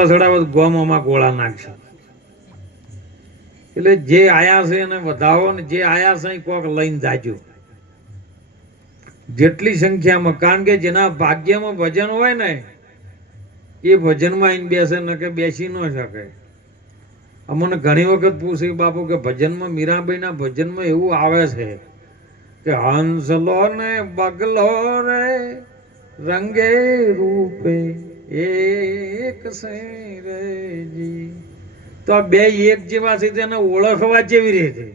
માળા ચડાવે ગોમોમાં ગોળા નાખશે. એટલે જે આયા છે એને વધાવો ને જે આયા છે કોક લઈને જાજો. જેટલી સંખ્યામાં, કારણ કે જેના ભાગ્યમાં ભજન હોય ને, એ ભજનમાં આવીને બેસે, ન કે બેસી ન શકે. અમને ઘણી વખત પૂછે બાપુ, કે ભજનમાં મીરાબાઈના ભજનમાં એવું આવે છે કે હંસલો ને બગલો રે રંગે રૂપે એક સૈરજી તો આ બે એક જેવા છે તેને ઓળખવા જેવી રીતે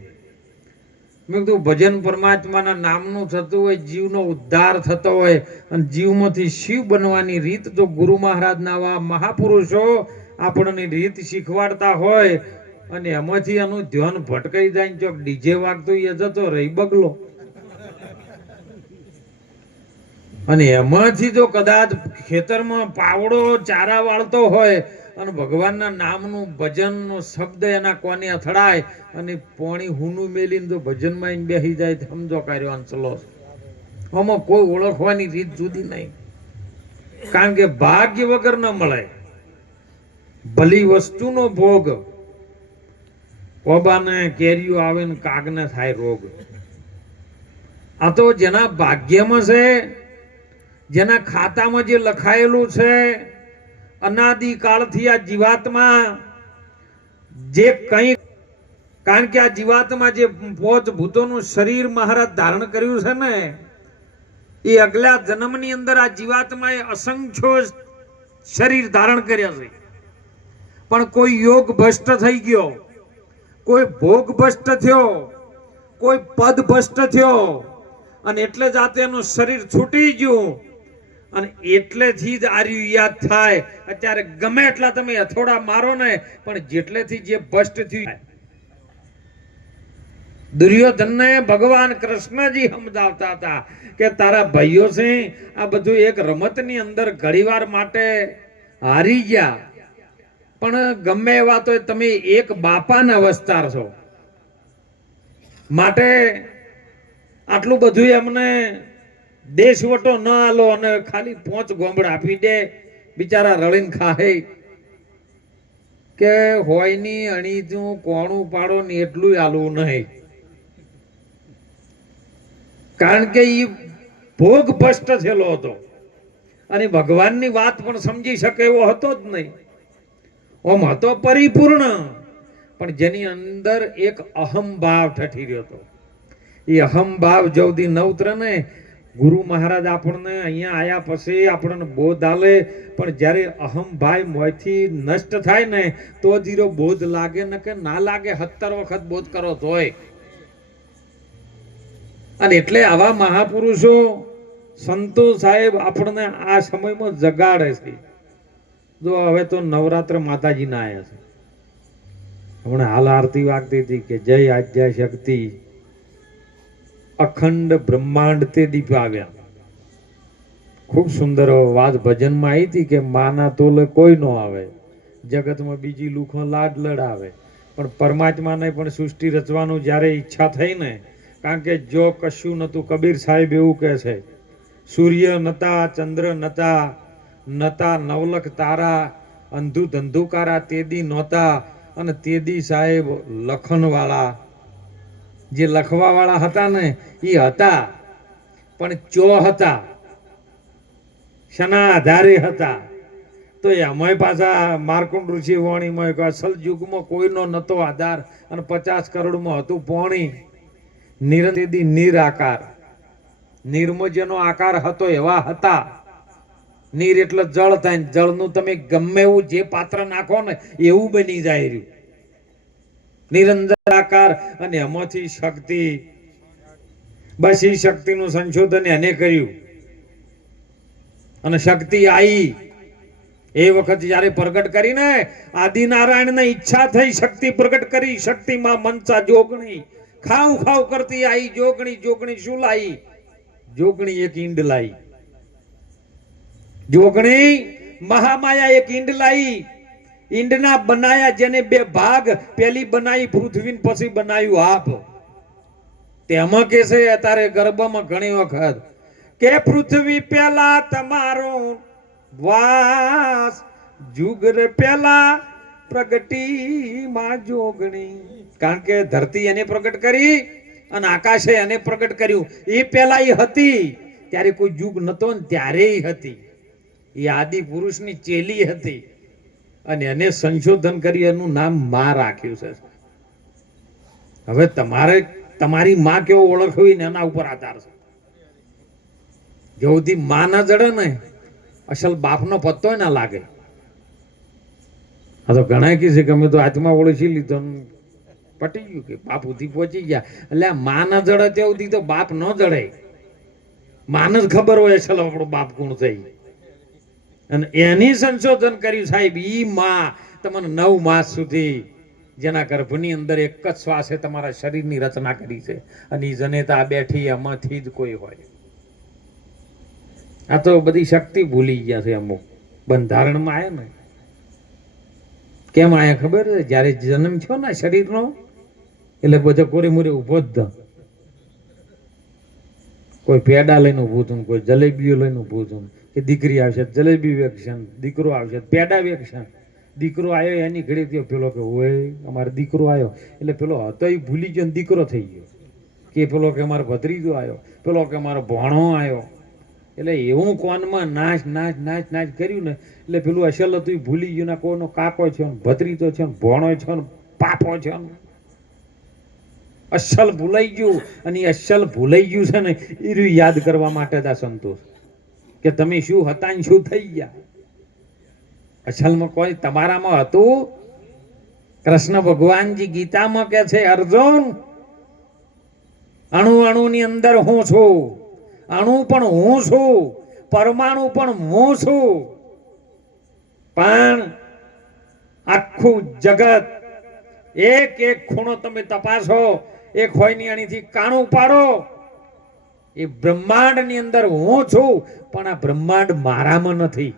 મેં કીધું, ભજન પરમાત્માના નામનું થતું હોય, જીવનો ઉદ્ધાર થતો હોય, અને જીવમાંથી શિવ બનવાની રીત જો ગુરુ મહારાજના આવા મહાપુરુષો આપણને રીત શીખવાડતા હોય, અને એમાંથી એનું ધ્યાન ભટકાઈ જાય ચોક ડીજે વાગતું એ જતો રહી બગલો. અને એમાંથી જો કદાચ ખેતરમાં પાવડો ચારા વાળતો હોય અને ભગવાનના નામનું ભજનનો શબ્દ એના કોને અથડાય અને પોણી હુનું મેલીને જો ભજનમાં આઈને બેસી જાય સમજો કાર્યો અંચલો આમાં કોઈ ઓળખવાની રીત જુદી નહીં. કારણ કે ભાગ્ય વગર ન મળે. ભલી વસ્તુનો ભોગ. કોબાને કેરીઓ આવે ને કાગને થાય રોગ. આ તો જેના ભાગ્યમાં છે જેના ખાતામાં જે લખાયેલું છે, અનાદિ કાળથી આ જીવાતમાં, જે કંઈ કારણ કે આ જીવાતમાં જે પોચ ભૂતોનું શરીર મહારાજ ધારણ કર્યું છે ને, એ અગલા જન્મની અંદર આ જીવાત્માએ અસંખ્યો શરીર ધારણ કર્યા છે. પણ કોઈ યોગ ભ્રષ્ટ થઈ ગયો, કોઈ ભોગ ભ્રષ્ટ થયો, કોઈ પદ ભ્રષ્ટ થયો, અને એટલે જ એનું શરીર છૂટી ગયું. અને એટલેથી જ આર્યું યાદ થાય. અત્યારે ગમે એટલા તમે અથોડા મારો ને, પણ જેટલેથી જે ભ્રષ્ટ થયું. દુર્યોધનને ભગવાન કૃષ્ણજી સમજાવતા હતા કે, તારા ભાઈઓ છે આ બધું એક રમતની અંદર ઘડીવાર માટે હારી ગયા. પણ ગમે એવા તો તમે એક બાપાના અવસ્થાર છો. માટે આટલું બધું એમને દેશવટો ન આલો અને ખાલી પોંચ ગોમડા આપી દે, બિચારા રળીને ખાહે. કે હોયની અણીતું કોણું પાડો ને એટલું આલવું નહીં. કારણ કે એ ભોગ ભ્રષ્ટ થયેલો હતો. અને ભગવાનની વાત પણ સમજી શકે એવો હતો જ નહીં. ઓમ હતો પરિપૂર્ણ, પણ જેની અંદર એક અહમ ભાવ ઠઠી રહ્યો હતો. એ અહમ ભાવ જવદી ને ગુરુ મહારાજ આપણને અહીંયા આયા પછી આપણને બોધ આલે, પણ જ્યારે અહમ ભાઈ મોયથી નષ્ટ થાય ને, તો જીરો બોધ લાગે, ને કે ના લાગે સત્તર વખત બોધ કરો તોય. અને એટલે આવા મહાપુરુષો સંતો સાહેબ આપણને આ સમયમાં જગાડે છે. જો હવે તો નવરાત્ર માતાજીના આવ્યા છે. હમણાં હાલ આરતી વાગતી હતી કે જય આદ્યા શક્તિ. અખંડ બ્રહ્માંડ તે દીપ આવ્યા ખૂબ સુંદર વાત ભજનમાં આવી હતી કે માના તોલે કોઈ ન આવે. જગતમાં બીજી લુખો લાડ લડાવે. પણ પરમાત્માને પણ સૃષ્ટિ રચવાનું જ્યારે ઈચ્છા થઈ ને, કારણ કે જો કશું નહોતું, કબીર સાહેબ એવું કહે છે, સૂર્ય નતા, ચંદ્ર નતા નતા નવલખ તારા, અંધુ ધંધુકારા તેદી નહોતા, અને તેદી સાહેબ લખનવાળા જે લખવાવાળા હતા ને એ હતા. પણ ચો હતા? શના આધારે હતા? તો એમાંય પાછા માર્કુંડ ઋષિ વાણીમાં અસલ યુગમાં કોઈનો નહોતો આધાર અને પચાસ કરોડમાં હતું પોણી. નિરંતેદી નિરાકાર નીરમાં જેનો આકાર હતો એવા હતા. નીર એટલે જળ થાય જળનું તમે ગમે એવું જે પાત્ર નાખો ને, એવું બની જાય રહ્યું. નિરંજન આકાર અને એમાંથી શક્તિ. બસ એ શક્તિનું સંશોધન એને કર્યું. અને શક્તિ આવી એ વખત જ્યારે પ્રગટ કરીને આદિનારાયણ ઈચ્છા થઈ શક્તિ પ્રગટ કરી, શક્તિમાં મનસા જોગણી. ખાવ ખાવ કરતી આઈ, જોગણી જોગણી શું લાઈ? જોગણી એક ઈંડ લાઈ. જોગણી મહામાયા એક ઈંડ લાઈ. ઈંડના બનાયા જેને બે ભાગ, પેલી બનાવી પૃથ્વી પછી બનાવ્યું આપ. તેમાં કે છે, અત્યારે ગર્ભમાં ઘણી વખત, કે પૃથ્વી પેલા તમારો વાસ, જુગર પેલા પ્રગટી માં જોગણી. કારણ કે ધરતી એને પ્રગટ કરી અને આકાશે એને પ્રગટ કર્યું. એ પેલા એ હતી, ત્યારે કોઈ જુગ નતો ને ત્યારે હતી. એ આદિ પુરુષની ચેલી હતી. અને એને સંશોધન કરી એનું નામમાં રાખ્યું છે. હવે તમારે, તમારી માં કેવો ઓળખવી ને એના ઉપર આધાર છે. જેવથી માં ના જડે ને, અસલ બાપનો પત્તો ના લાગે. આ તો ઘણા છે કે અમે તો હાથમાં ઓળખી લીધો પટી ગયું કે બાપ સુધી પહોંચી ગયા. એટલે માં ના જડે ત્યાં સુધી તો બાપ ન જડે. માન જ ખબર હોય અસલ આપણો બાપ કોણ થઈ અને એની સંશોધન કર્યું સાહેબ, ઈ માં તમને નવ માસ સુધી જેના ગર્ભની અંદર એક જ શ્વાસે તમારા શરીરની રચના કરી છે અને એ જનેતા બેઠી એમાંથી જ કોઈ હોય. આ તો બધી શક્તિ ભૂલી ગયા છે અમુક. બંધારણમાં આવે ને. કેમ આયા ખબર? છે જ્યારે જન્મ થયો ને શરીરનો, એટલે બધો કોરે મોરે ઊભો જ કોઈ પેડા લઈને ઊભું હતું કોઈ જલેબીઓ લઈને ઊભું હતું કે દીકરી આવશે, જલેબી વેકશન, દીકરો આવશે, પેડા વેકશન. દીકરો આવ્યો એની ઘડી થયો પેલો કે હોય અમારો દીકરો આવ્યો એટલે પેલો હતો એ ભૂલી ગયો દીકરો થઈ ગયો. કે પેલો કે, અમારો ભત્રીજો આવ્યો પેલો કે, અમારો ભણો આવ્યો એટલે એવું કોનમાં નાચ નાચ નાચ નાચ કર્યું ને, એટલે પેલું અસલ હતું ભૂલી ગયું ને કોઈનો કાકો છે ને, ભત્રીજો છે ને, ભોણો છે ને, પાપો છે ને. અસલ ભૂલાઈ ગયું અને અસલ ભૂલાઈ ગયું છે ને એ યાદ કરવા માટે આ સંતોષ. કે તમે શું હતા ને શું થઈ ગયા? અસલમાં કોઈ તમારામાં હતું? કૃષ્ણ ભગવાનજી ગીતામાં કે છે, અર્જુન, અણુ અણુની અંદર હું છું. અણુ પણ હું છું. પરમાણુ પણ હું છું. પણ આખું જગત એક એક ખૂણો તમે તપાસો, એક હોયની અણીથી કાણું પાડો એ બ્રહ્માંડની અંદર હું છું, પણ આ બ્રહ્માંડ મારામાં નથી.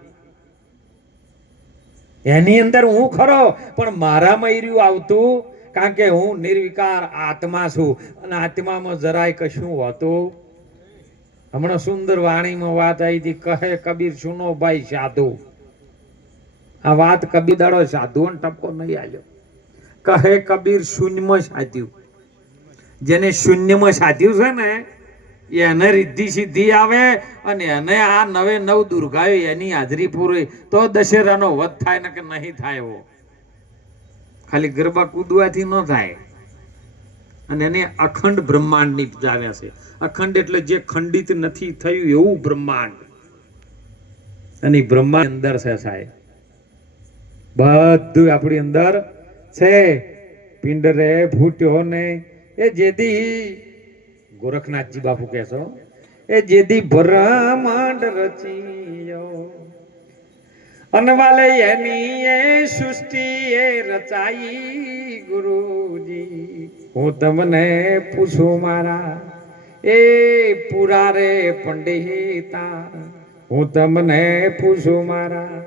એની અંદર હું ખરો, પણ મારામાં ઈર્યું આવતું, કારણ કે હું નિર્વિકાર આત્મા છું, અને આત્મામાં જરાય કશું હોતું હમણાં સુંદર વાણીમાં વાત આવી હતી, કહે કબીર, સુનો ભાઈ સાધુ. આ વાત કબીર દાડો સાધુ ટપકો નહીં આવ્યો કહે કબીર, શૂન્યમાં સાધ્યું. જેને શૂન્યમાં સાધ્યું છે ને એને રિદ્ધિ સિદ્ધિ આવે અને એને આ નવે નવ દુર્ગાયો એની હાજરી પૂરી. તો દશેરાનો વધ થાય ને કે નહીં થાય એવો. ખાલી ગરબા કૂદવાથી ન થાય. અને એને અખંડ બ્રહ્માંડની જાવ્યા છે. અખંડ એટલે જે ખંડિત નથી થયું એવું બ્રહ્માંડ. અને બ્રહ્માંડ અંદર છે સાહેબ. બધું આપણી અંદર છે. પિંડ રે ફૂટ્યો ને એ જેદી ગોરખનાથજી બાપુ કહેશો. એ જેદી બ્રહ્માંડ રચિયો. અનવાલે એની એ સૃષ્ટિ એ રચાઈ ગુરુજી. હું તમને પૂછું મારા, એ પુરારે પંડિતા. હું તમને પૂછું મારા,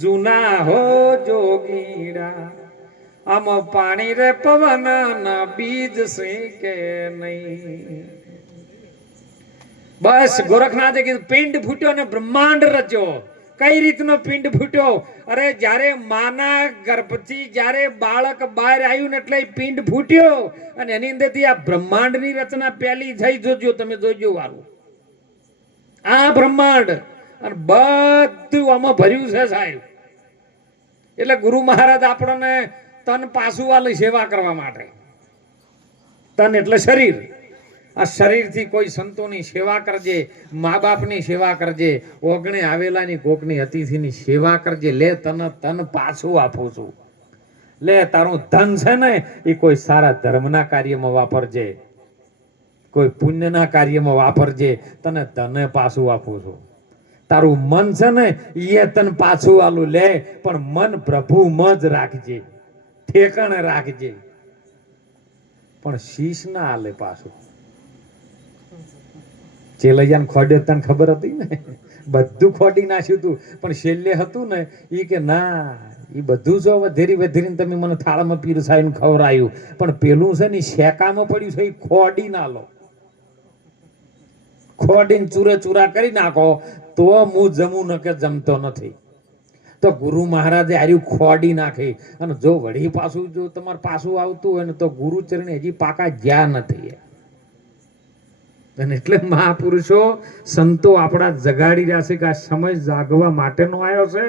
જૂના હો જોગીડા. આમ પાણી રે પવન, ના બીજ કે નહીં. બસ ગોરખનાથે કીધું, પિંડ ફૂટ્યો ને બ્રહ્માંડ રચ્યો. કઈ રીતનો પિંડ ફૂટ્યો? અરે જ્યારે માના ગર્ભથી જ્યારે બાળક બહાર આવ્યું ને એટલે પિંડ ફૂટ્યો. અને એની અંદરથી આ બ્રહ્માંડની રચના પહેલી થઈ જોજો, તમે જોજો વારું. આ બ્રહ્માંડ. અને બધું આમાં ભર્યું છે સાહેબ. એટલે ગુરુ મહારાજ આપણને તન પાછું વાળી સેવા કરવા માટે. તન એટલે શરીર. આ શરીરથી કોઈ સંતોની સેવા કરજે મા બાપની સેવા કરજે, ઓગણે આવેલાની કોકની અતિથિની સેવા કરજે, લે તન તન પાછું આપું છું. લે, તારું ધન છે ને, એ કોઈ સારા ધર્મના કાર્યમાં વાપરજે. કોઈ પુણ્યના કાર્યમાં વાપરજે, તને તને પાછું આપું છું. તારું મન છે ને, એ તને પાછું આલું, લે, પણ મન પ્રભુમાં જ રાખજે. ઠેકાણે રાખજે. પણ શીશ ના આલે પાછું. ચેલૈયાને ખોડે તને ખબર હતી ને? બધું ખોડી નાખ્યું હતું પણ છેલ્લે હતું ને એ કે ના એ બધું જો વધેરી વધેરીને તમે મને થાળમાં પીરસાઈને ખવરાયું પણ પેલું છે ને શેકામાં પડ્યું છે એ ખોડી ના લો ખોડીને ચૂરે ચૂરા કરી નાખો, તો હું જમું ન કે જમતો નથી. તો ગુરુ મહારાજે હાર્યું ખોડી નાખે. અને જો વળી પાછું જો તમારે પાછું આવતું હોય ને તો ગુરુચરણ હજી પાકા જ્યાં નથી અને એટલે મહાપુરુષો, સંતો આપણા જગાડી રહ્યા છે કે આ સમય જાગવા માટેનો આવ્યો છે,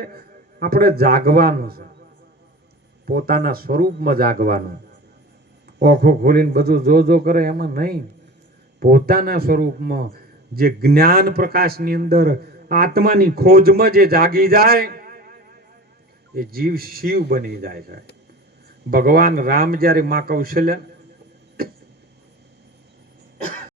આપણે જાગવાનું છે. પોતાના સ્વરૂપમાં જાગવાનું. ઓખો ખોલીને બધું જો જો કરે એમાં નહીં. પોતાના સ્વરૂપમાં જે જ્ઞાન પ્રકાશની અંદર આત્માની ખોજમાં જે જાગી જાય એ જીવ શિવ બની જાય છે. ભગવાન રામ જ્યારે માં કૌશલ્ય